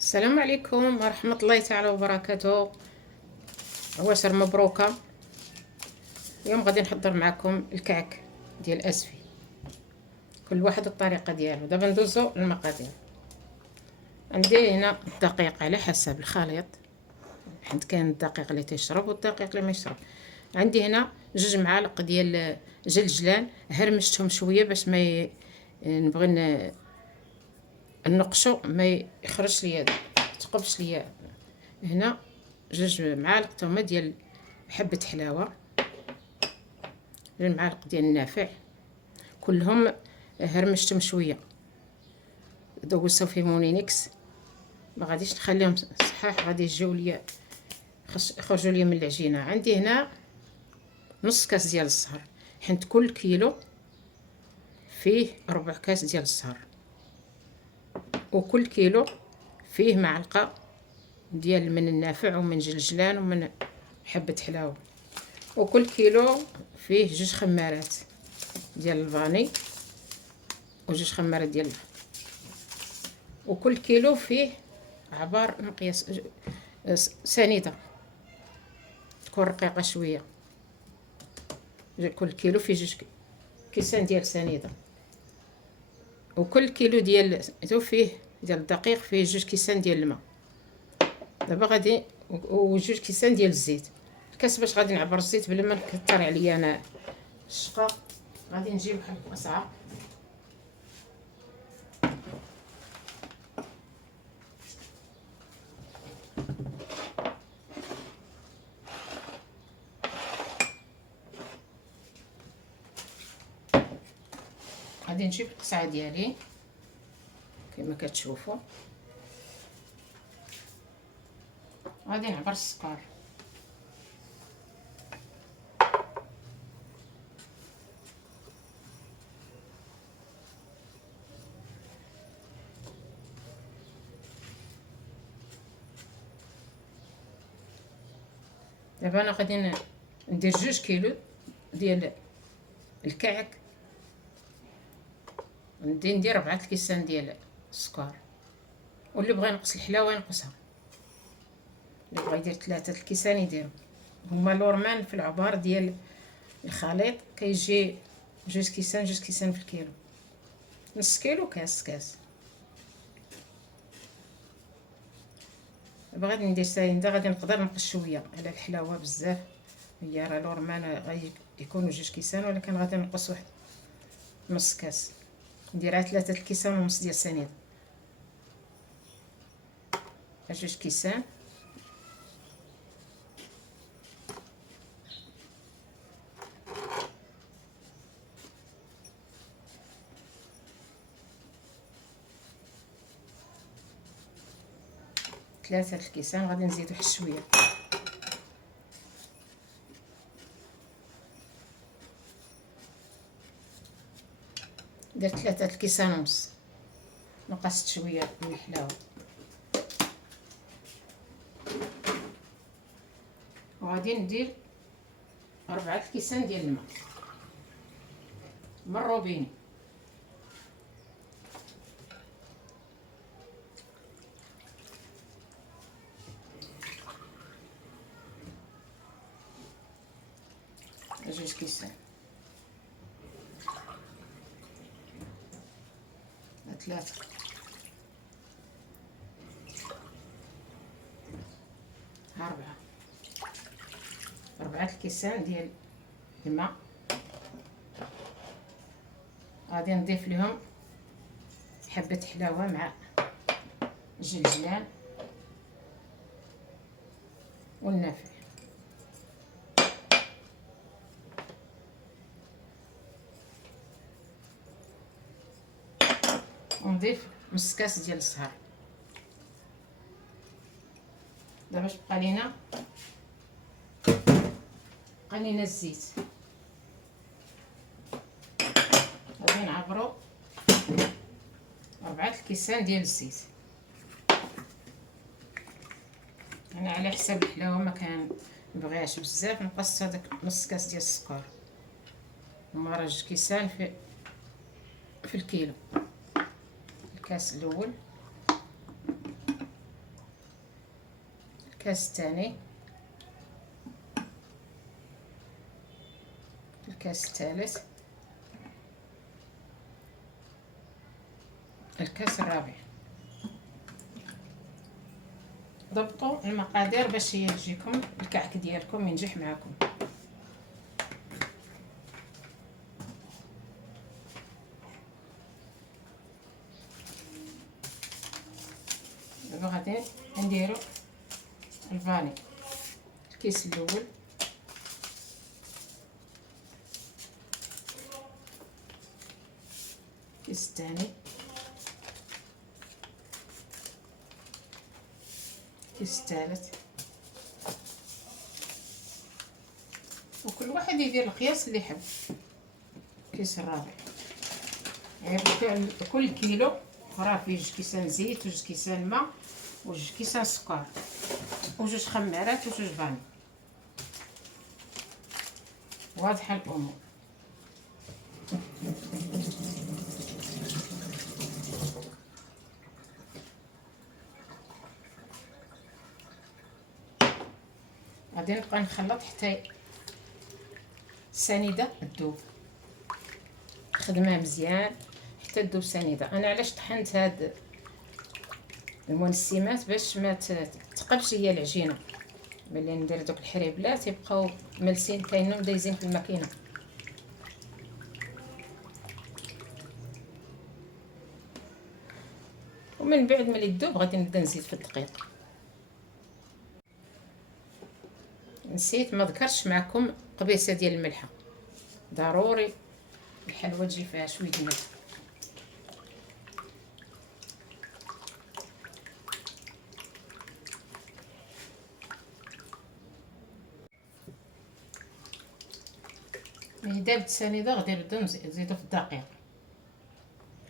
السلام عليكم ورحمة الله تعالى وبركاته. عواشر مبروكة. اليوم غادي نحضر معكم الكعك ديال اسفي، كل واحد الطريقة ديالو. دابا ندوزو للمقادير. عندي هنا الدقيق على حسب الخليط، حيت كاين الدقيق اللي تيشرب والدقيق اللي ما يشرب. عندي هنا 2 معالق ديال جلجلان، هرمشتهم شويه باش ما نبغي نقشو ما يخرجش ليا، تقبش ليا. هنا 2 معالق تومه ديال حبه حلاوه، 2 معالق ديال النافع، كلهم هرمشتهم شويه، دوزتهم في مونينيكس. ما غاديش نخليهم صحاح، غادي يجيو ليا يخرجوا لي من العجينه. عندي هنا نص كاس ديال الزهر، حيت كل كيلو فيه ربع كاس ديال الزهر، وكل كيلو فيه معلقه ديال من النافع ومن جلجلان ومن حبه حلاوه، وكل كيلو فيه 2 خمارات ديال الفاني و2 خمارات ديال وكل كيلو فيه عبار مقياس سنيده تكون رقيقه شويه. كل كيلو فيه 2 كيسان ديال سنيده، وكل كيلو ديال فيه ديال الدقيق فيه 2 كيسان ديال الماء. دابا غادي و2 كيسان ديال الزيت. الكاس باش غادي نعبر الزيت بلا ما نكثر عليا انا الشقه. غادي نجيب واحد القصعه، غادي نجيب القصعه ديالي كما كتشوفوا. غادي نعبر السكر، دابا انا غادي ندير 2 كيلو ديال الكعك، ندير 4 كيسان ديال السكر، واللي بغى ينقص الحلاوه ينقصها، اللي بغى يدير 3 الكيسان يديروا. هما لورمان في العبار ديال الخليط كيجي 2 كيسان 2 كيسان في الكيلو، نص كيلو كاس. دابا غادي ندير ساينده، غادي نقدر نقص شويه على الحلاوه بزاف، هي راه لورمان غادي يكونوا 2 كيسان، ولكن غادي نقص واحد نص كاس، نديرها 3 الكيسان ونص ديال السنيد. 2 كيسان ثلاثة الكيسان. غادي نزيد واحد شويه، درت 3 الكيسان ونص، نقصت شويه من الحلاوه. وغادي ندير 4 الكيسان ديال الماء من الروبيني. جوج كيسان، 3، 4 الكيسان ديال الماء. غادي نضيف لهم حبة حلاوة مع جلجلان والنافع، ونضيف نص كاس ديال الزهر. دابا باش بقى لينا الزيت، غادي نعبرو 4 الكيسان ديال الزيت. انا على حساب الحلاوه ما كنبغيهاش بزاف، نقص هذاك نص كاس ديال السكر. هما راه 2 كيسان في الكيلو. الكاس الاول الكاس الثاني، الكاس الثالث، الكاس الرابع. ضبطوا المقادير باش يجيكم الكعك ديالكم ينجح معكم. دابا غادي نديرو الفاني، الكيس الاول، الكيس الثاني، الكيس الثالث، وكل واحد يدير القياس اللي يحب. الكيس الرابع، يعني كل كيلو راه فيه 2 كيسان زيت، 2 كيسان ماء، و2 كيسان سكر، و2 خمارات، و2 فاني. واضحه الامور. غادي نبقى نخلط حتى السنيده تذوب، خدمها مزيان حتى تذوب سنيده. انا علاش طحنت هاد المنسمات باش ما تقبش هي العجينه، ملي ندير دوك الحريبلات يبقاو ملسين كاينين دايزين في الماكينه. ومن بعد ملي تذوب غادي نبدا نزيد في الدقيق. نسيت ما ذكرتش معكم قبيصه ديال الملحه، ضروري الحلوه تجي فيها شويه الملح. ملي دابت السنيده غادي نبداو نزيدو في الدقيق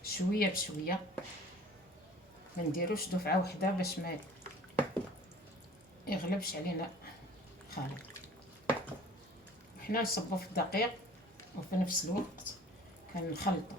شويه بشويه، ما نديروش دفعه واحده باش ما يغلبش علينا الخليط. وحنا نصبو في الدقيق وفي نفس الوقت كنخلطو.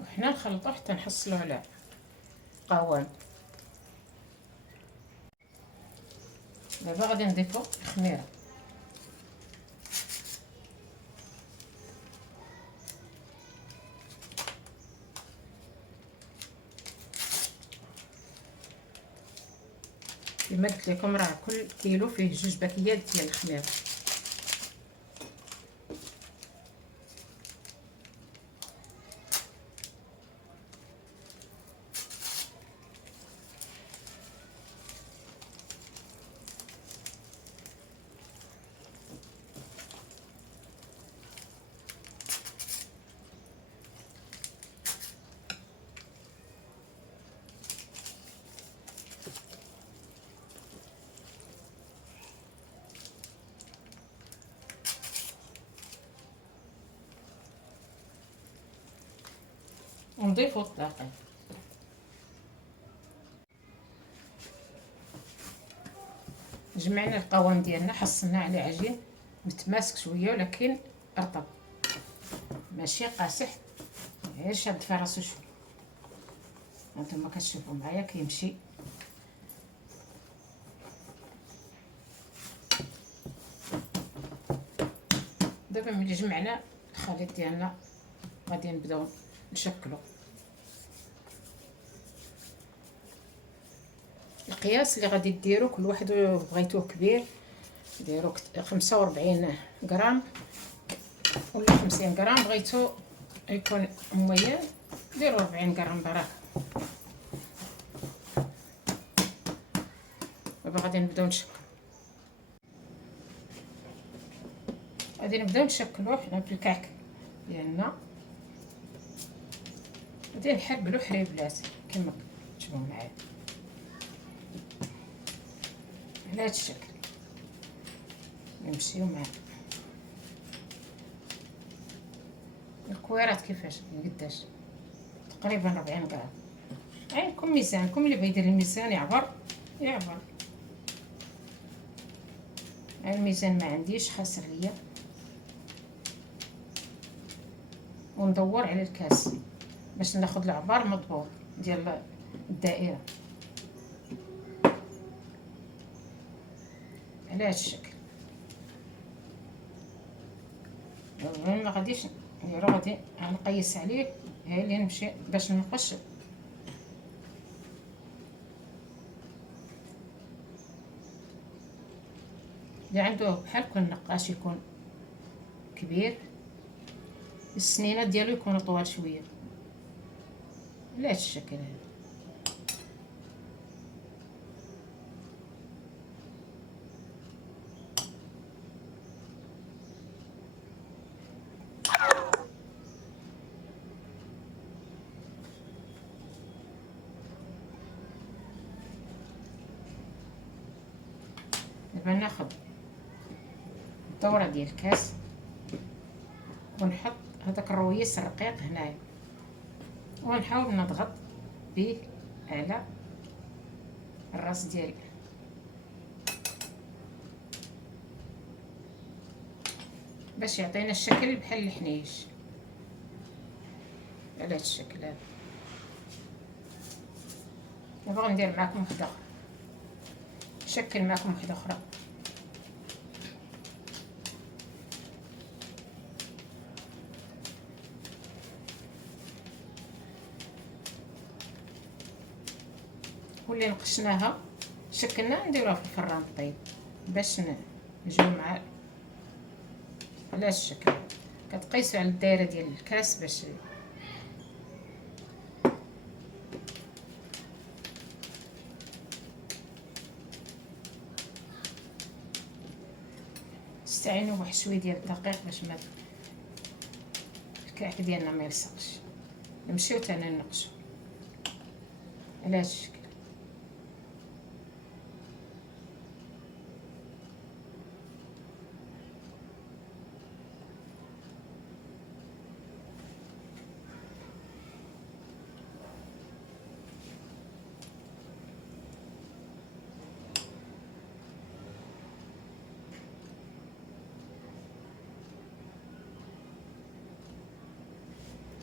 وحنا نخلطو حتى نحصلو على قوام. دابا غادي نضيفو الخميره، كما قلت لكم راه كل كيلو فيه 2 باكيات ديال الخميره. ونضيفو الدقيق. جمعنا القوام ديالنا، حصلنا عليه عجين متماسك شويه ولكن رطب، ماشي قاصح، غير شاد في راسو شويه. هانتوما كتشوفوا معايا كيمشي. دابا ملي جمعنا الخليط ديالنا غادي نبداو نشكلو. القياس اللي غادي ديرو كل واحد بغيتوه كبير ديرو 45 غرام ولا 50 غرام، بغيتو يكون مميز ديرو 40 غرام برك. دابا غادي نبداو نشكلو، غادي نبداو نشكلو حنا في الكعك ديالنا. غادي نحربلو حريبلات كما تشوفوا معايا. على هذا الشكل نمشيو مع الكويرات. كيفاش قداش؟ تقريبا 40 غرام. عندكم ميزانكم، اللي بغى يدير الميزان يعبر. الميزان ما عنديش، خاسر ليا، وندور على الكاس باش ناخذ العبار مضبوط ديال الدائره على هذا الشكل. ما غاديش نديرو، غادي نقيس عليه، هي اللي نمشي باش نقش. اللي عنده بحال كل نقاش يكون كبير، السنينات ديالو يكونوا طوال شويه على هذا الشكل هذا. دابا ناخذ الدوره ديال الكاس ونحط هذاك الرويس الرقيق هنايا، ونحاول نضغط به على الراس ديالي باش يعطينا الشكل بحال الحنيش على هذا الشكل هذا. نبغى ندير معكم وحده اخرى، نشكل معكم وحده اخرى. واللي نقشناها شكلنا نديروها في الفران طيب باش نجيو مع على هذا الشكل. كتقيسوا على الدائره ديال الكاس باش نستعينوا بواحد شويه ديال الدقيق باش ما الكعك ديالنا ما يلصقش. نمشيو تاني نقشو على هذا الشكل.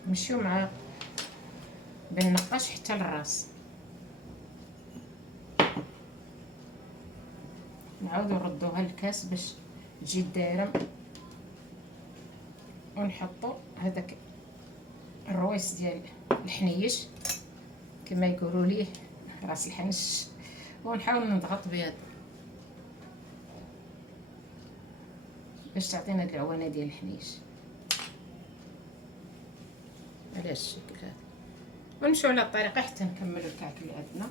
نمشيو مع بالنقاش حتى للراس، نعاودو نردوها للكاس باش تجي الدائره، ونحطو هذاك الرويس ديال الحنيش كما يقولوا ليه راس الحنش، ونحاول نضغط بهذا باش تعطينا العوانه ديال الحنيش على الشكل هذا. ونمشيو على الطريقه حتى نكملوا الكعك اللي عندنا.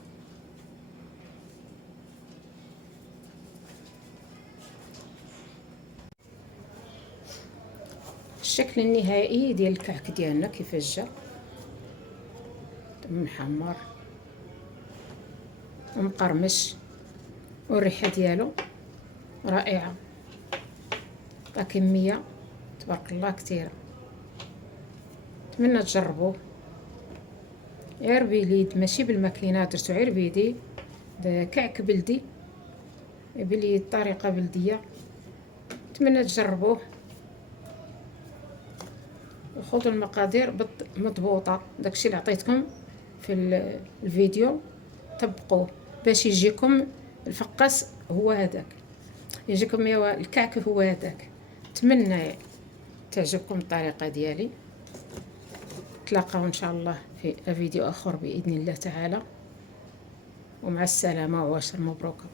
الشكل النهائي ديال الكعك ديالنا كيفاش جا، محمر ومقرمش، والريحه ديالو رائعه، كميه تبارك الله كثيره. نتمنى تجربوه غير بيليد، ماشي بالماكينه، درتو غير بيدي، كعك بلدي بليد، طريقه بلديه. نتمنى تجربوه وخذوا المقادير مضبوطه، داكشي اللي عطيتكم في الفيديو طبقوه باش يجيكم الفقاس هو هذاك، يجيكم الكعك هو هذاك. نتمنى تعجبكم الطريقه ديالي. نتلاقاو ان شاء الله في فيديو اخر باذن الله تعالى، ومع السلامه وعشر مبروكه.